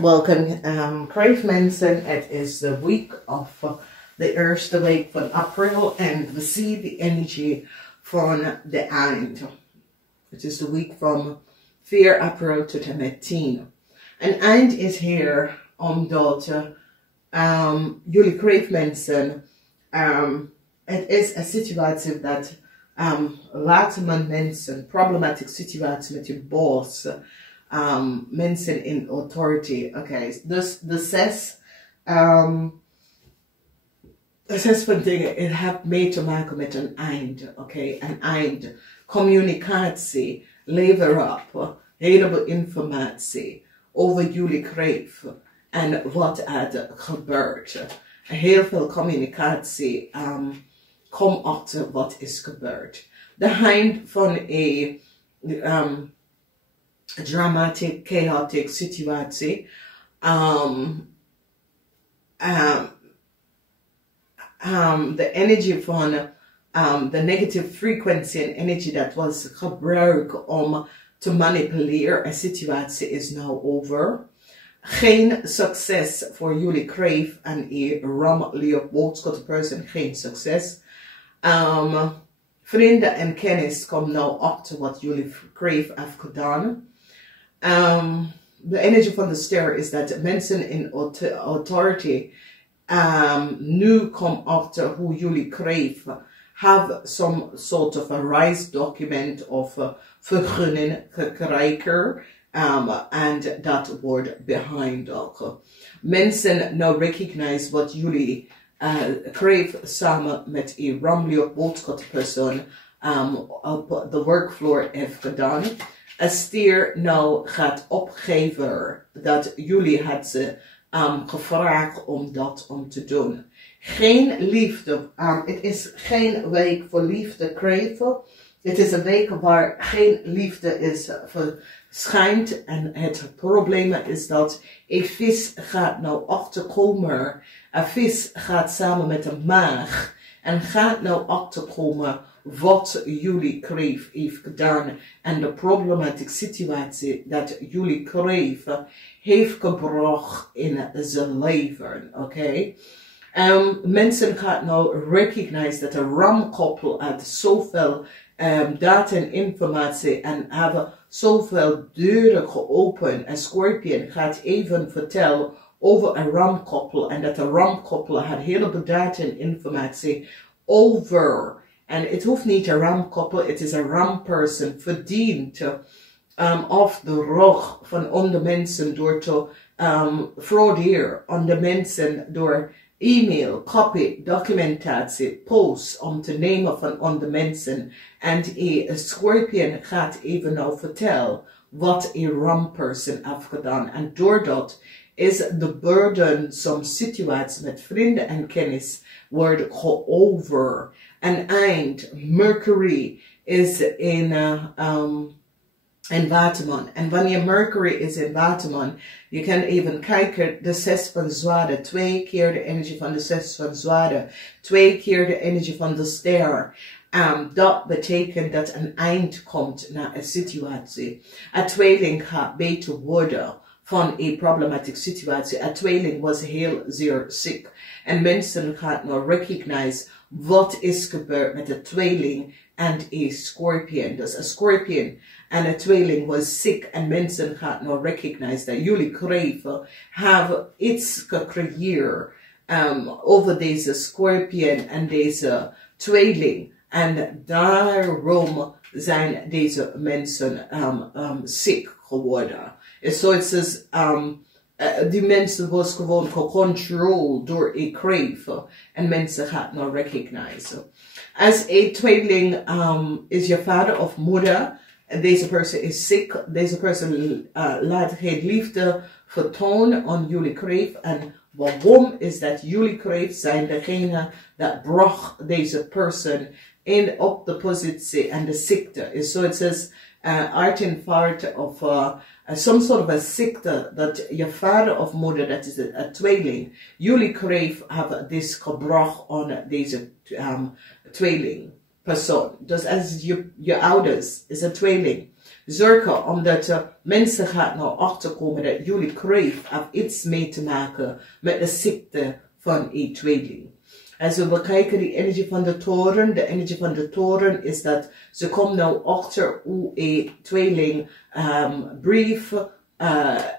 Welkom, Kreeft mensen. Het is de week of de eerste week van april en we zien de energie van de eind. Het is de week van 4 april tot en met 10. En eind is hier omdat jullie Kreeft mensen, het is een situatie dat laat mensen, problematische situatie met je boss, mensen in authority. Oké, dus de zes van dingen, het heeft mee te maken met een eind. Oké, een eind. Communicatie, lever op, heleboel informatie over jullie Kreeft en wat er gebeurt. Heel veel communicatie, kom achter wat is gebeurd. De eind van een dramatic, chaotic situatie. De energie van de negative frequency en energie dat was gebruikt om te manipuleren een situatie is nu over. Geen succes voor jullie Kreeft en een rammelige boodschap person, geen succes. Vrienden en kennis komen nou achter wat jullie Kreeft heeft gedaan. De energie van de ster is dat mensen in authority nu komen achter hoe jullie Kreeft have some sort of a reisdocument of vergunning gekregen en dat wordt behind ook. Mensen nou recognize wat jullie Kreeft samen met een rammelige boodschappersoon op de workfloor heeft gedaan. Een stier nou gaat opgeven dat jullie had ze gevraagd om dat te doen. Geen liefde. Het is geen week voor liefde Kreeft. Het is een week waar geen liefde is verschijnt. En het probleem is dat een vis gaat nou achterkomen. Een vis gaat samen met een maag. En gaat nou achterkomen wat jullie Kreeft heeft gedaan. En de problematische situatie dat jullie Kreeft heeft gebracht in zijn leven. Oké? Mensen gaan nou recognize dat een ramkoppel had zoveel data en informatie en hebben zoveel deuren geopend. En Scorpion gaat even vertellen over een ramkoppel en dat een ramkoppel had heleboel data en informatie over. En het hoeft niet een ramkoppel, het is een ramperson verdient of de rug van andere mensen door te frauderen, andere mensen door e-mail, copy, documentatie, posts om te nemen van andere mensen. En een Scorpion gaat even nou vertellen wat een ramperson heeft gedaan. En doordat is de burdensome situatie met vrienden en kennis wordt geover. En eind, Mercury is in Waterman. En wanneer Mercury is in Waterman, je kan even kijken, de 6 van zwaarden, 2 keer de energie van de 6 van zwaarden, 2 keer de energie van de ster. Dat betekent dat een eind komt naar een situatie. Een tweeling gaat beter worden van een problematische situatie. Een tweeling was heel zeer ziek. En mensen gaan nou recognize wat is gebeurd met de tweeling en een Scorpion. Dus een Scorpion en een tweeling was ziek. En mensen gaan nou recognize dat jullie Kreeft hebben iets gecreëerd over deze Scorpion en deze tweeling. En daarom zijn deze mensen ziek geworden. So het is die mensen was gewoon gecontroleerd door een Kreeft. En mensen gaan nou recognize. Als een tweeling is je vader of moeder. En deze persoon is ziek. Deze persoon laat geen liefde vertonen aan jullie Kreeft. En waarom is dat jullie Kreeft zijn degene dat bracht deze persoon op de positie en de ziekte. So it says art and part of some sort of a ziekte dat je vader of moeder, dat is een tweeling. Jullie Kreeft hebben dit gebracht aan deze tweeling persoon. Dus als je ouders is een tweeling. zorgen omdat mensen gaan nou achterkomen dat jullie kreeft heeft iets mee te maken met de ziekte van een tweeling. En zo we kijken die energie van de toren. De energie van de toren is dat ze komt nou achter hoe een tweeling brief,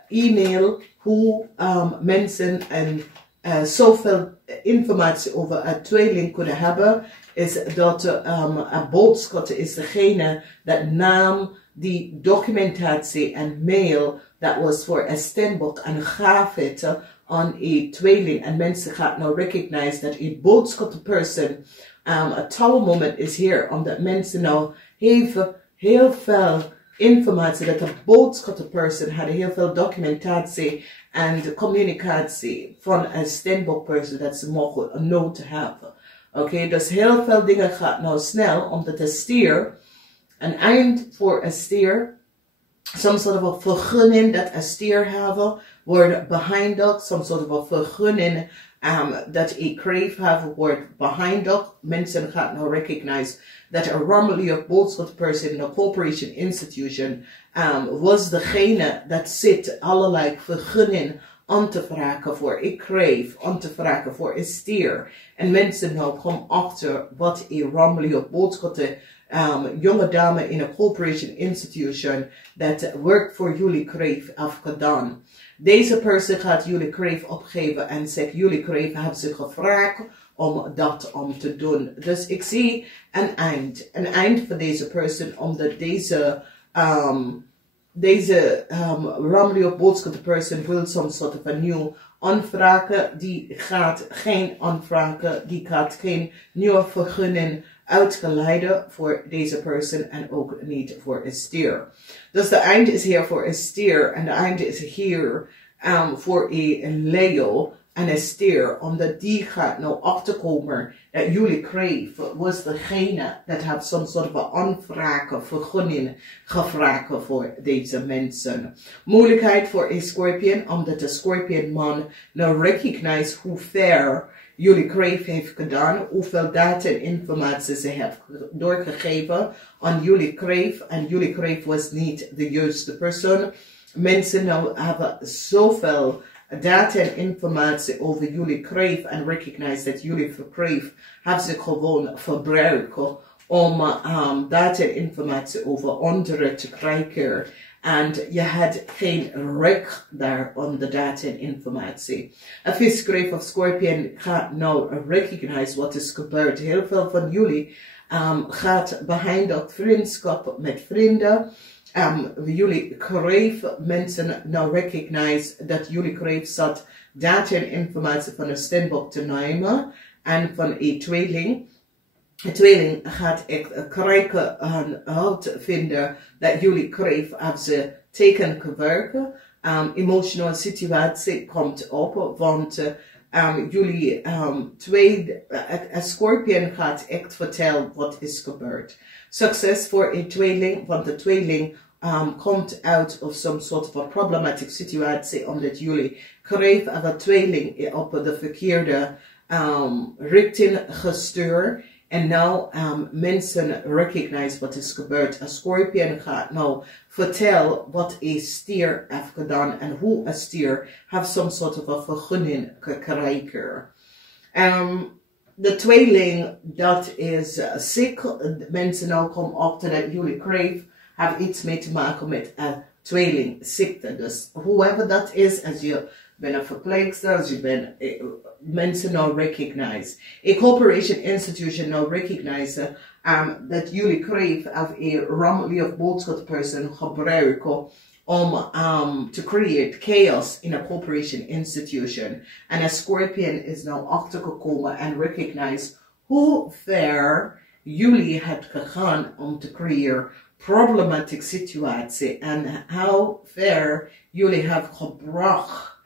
e-mail, hoe mensen en zoveel informatie over een tweeling kunnen hebben, is dat een boodschap is degene dat naam, die documentatie en mail, dat was voor een stembok en gaf het aan een tweeling. En mensen gaan nou recognize dat een boodschap person, a tower moment is hier, omdat mensen nou heel veel informatie, dat de boodschap person had heel veel documentatie en communicatie van een stembok person dat ze mogen nood hebben. Oké, dus heel veel dingen gaat nou snel, omdat de stier, een eind voor een stier, soms soort of vergunning dat een stier hebben, wordt behind soms soort of vergunning dat een kreeft hebben, wordt behind mensen gaan nou recognize dat een Romilly of boodschap person in een corporation institution was degene dat zit allerlei vergunning aan te vragen voor een kreeft, aan te vragen voor een stier. En mensen nou komen achter wat een Romilly of boodschap jonge dame in een corporation institution dat werkt voor jullie kreeft heeft gedaan. Deze persoon gaat jullie kreeft opgeven en zegt jullie kreeft hebben ze gevraagd om dat te doen. Dus ik zie een eind voor deze persoon, omdat deze Romilly of boodschap person wil soms soort of een nieuw aanvragen. Die gaat geen aanvragen, die gaat geen nieuwe vergunning uitgeleiden voor deze persoon en ook niet voor een stier. Dus de eind is hier voor een stier en de eind is hier voor een Leo en een stier, omdat die gaat nou achterkomen dat jullie kreeft was degene dat heeft soms soort van aanvragen, vergunning gevraagd voor deze mensen. Moeilijkheid voor een Scorpion, omdat de Scorpion man nou recognize hoe ver jullie kreeft heeft gedaan, hoeveel data en informatie ze heeft doorgegeven aan jullie kreeft, en jullie kreeft was niet de juiste persoon. Mensen nou hebben zoveel data en informatie over jullie kreeft en recognize dat jullie kreeft hebben ze gewoon verbruikt om data en informatie over anderen te krijgen. En je had geen recht daar aan de data en informatie. Een viskreeft of Scorpion gaat nou recognize wat is gebeurd. Heel veel van jullie gaat behind dat vriendschap met vrienden. Jullie kreeft mensen nou recognize dat jullie kreeft zat data en informatie van een stembok te nemen en van een tweeling. De tweeling gaat echt krijgen uit vinden dat jullie kreeft als ze teken kan werken. Emotionele situatie komt op, want jullie een Scorpion gaat echt vertellen wat is gebeurd. Succes voor een tweeling, want de tweeling komt uit of some soort van problematische situatie, omdat jullie kreeft een tweeling op de verkeerde richting gestuurd. En nou mensen recognize wat is gebeurd. Een Scorpion gaat nou vertellen wat een stier heeft gedaan en hoe een stier heeft soms soort van vergunning gekregen. De tweeling dat is ziek. Mensen nou komen achter dat jullie kreeft heeft iets mee te maken met een tweeling ziekte. Dus whoever dat is, als je bent een verpleegster, als je bent mensen nou recognize. A corporation institution nou recognize dat jullie kreeft of a Romilly of boodschap person gebruiken om to create chaos in a corporation institution. En een Scorpion is nou achtergekomen en recognize hoe ver jullie hebt gegaan om te creëren problematische situatie en hoe ver jullie hebben gebracht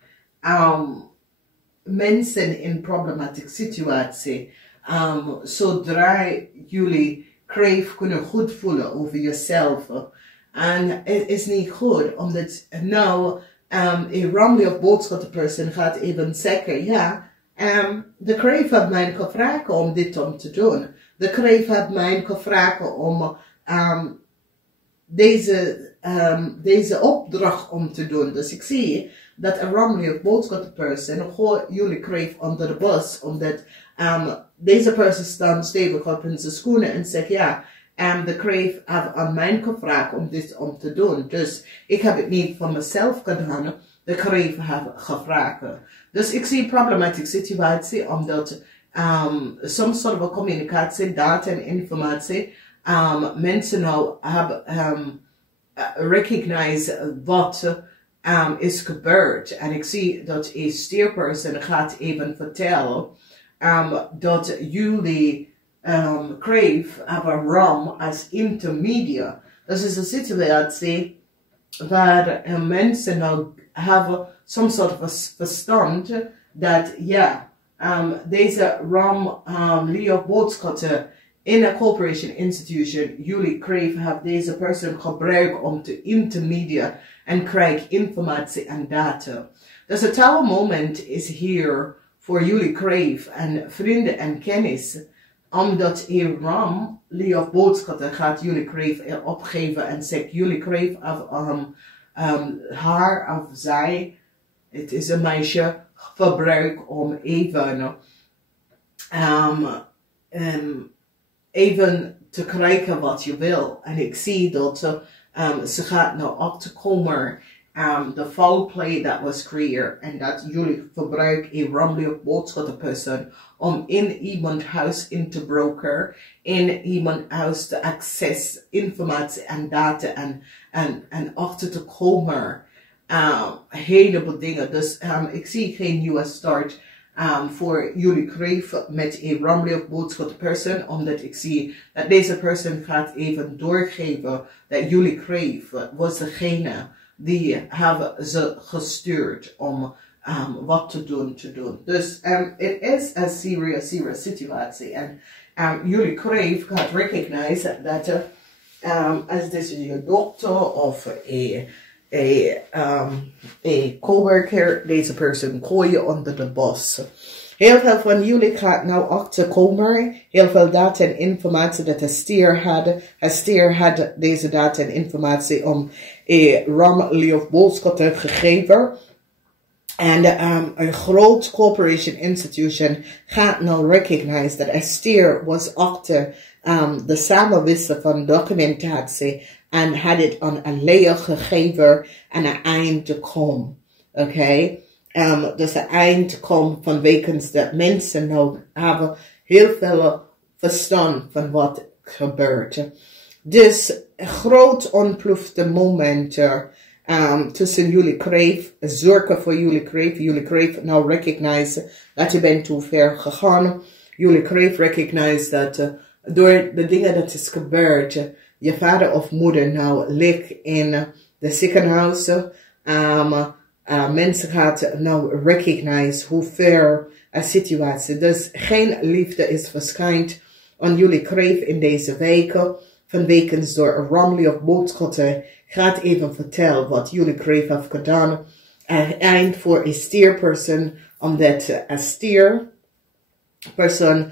mensen in problematische situatie. Zodra jullie kreeft kunnen goed voelen over jezelf. En het is niet goed, omdat nou een Romilly of boodschap person gaat even zeggen, ja, de kreeft heeft mij gevraagd om dit om te doen. De kreeft heeft mij gevraagd om deze deze opdracht om te doen. Dus ik zie dat een rammelige boodschap person gooit jullie kreef onder de bus, omdat deze person staat stevig op in zijn schoenen en zegt ja, de kreef heeft aan mij gevraagd om dit om te doen. Dus ik heb het niet van mezelf gedaan, de kreef heeft gevraagd. Dus ik zie een problematische situatie, omdat soms soort van communicatie, data en informatie, mensen nou hebben recognize wat is gebeurd. En ik zie dat een steerperson gaat even vertellen dat jullie kreef hebben ram als intermediate. Dat is een situatie waar mensen nou hebben some sort of verstand dat ja, deze ram Leo boodschappen in een corporation institution, jullie kreef have deze persoon gebruikt om te intermediate en krijg informatie en data. Dus het oude moment is hier voor jullie kreef en vrienden en kennis, omdat een ram Leo boodschappen gaat jullie kreef opgeven en zegt jullie kreef haar of zij, het is een meisje, verbruik om even te krijgen wat je wil. En ik zie dat ze gaat nou achterkomen de foul play that was created en dat jullie gebruik een rammelige boodschappenpersoon om in iemand huis in te broker, in iemand huis te access informatie en data en achter te komen. Heleboel dingen. Dus ik zie geen nieuwe start voor jullie kreef met een rammelige boodschappenpersoon, omdat ik zie dat deze persoon gaat even doorgeven dat jullie kreef was degene die hebben ze gestuurd om wat te doen. Dus het is een serious situatie. En jullie kreef gaat recognize dat als dit is je dochter of een coworker, deze persoon gooi je onder de bus. Heel veel van jullie gaat nou achterkomen, heel veel data en informatie dat de stier had. De stier had deze data en informatie om een rammelige of boodschap te geven. En een groot corporation institution gaat nou recognize dat een stier was achter de samenwisselen van documentatie en had het aan een leer gegeven en een eind te komen. Oké? Dus een eind komt van wekens dat mensen nou hebben heel veel verstand van wat gebeurt. Dus groot ontplofte momenten tussen jullie kreef, zorgen voor jullie kreef nou recognize dat je bent te ver gegaan. Jullie kreef recognize dat door de dingen dat is gebeurd, je vader of moeder nou ligt in de ziekenhuis. Mensen gaan nou recognize hoe ver een situatie. Dus geen liefde is verschijnd aan jullie kreef in deze weken. Van wekens door een rammelige boodschappen gaat even vertellen wat jullie kreef heeft gedaan. Eind voor een stierpersoon, omdat een stierpersoon,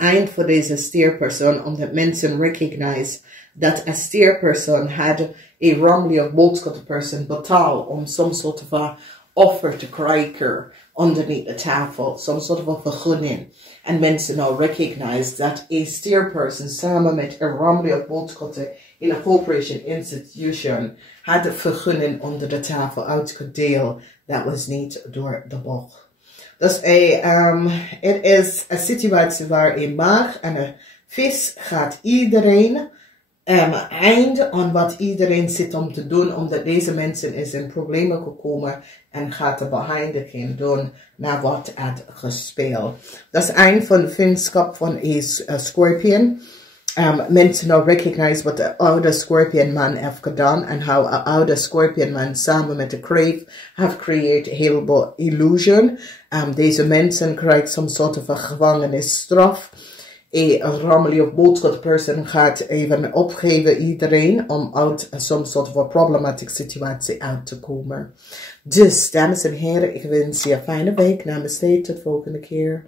eind voor deze stierpersoon, omdat mensen recognize dat een stierpersoon had een rammelige boodschappenpersoon betaald om some soort van offer te krijgen onderneath de tafel, some soort van vergunning. En mensen nou recognize dat een stierpersoon samen met een rammelige boodschapper in een corporation institution had vergunning onder de tafel uitgedeeld. Dat was niet door de bocht. Dus het is een situatie waar een maag en een vis gaat iedereen eind aan wat iedereen zit om te doen, omdat deze mensen is in problemen gekomen en gaat de behind doen naar wat het gespeeld. Dat is eind van de vriendschap van een scorpion. Mensen nou recognize wat de oude scorpion man heeft gedaan en hoe een oude scorpion man samen met de kreef heeft creëerd een heleboel illusion. Deze mensen krijgen some soort van gevangenisstraf. Een rammelige boodschapperson gaat even opgeven iedereen om uit some soort van problematische situatie uit te komen. Dus, dames en heren, ik wens je een fijne week. Namaste, tot volgende keer.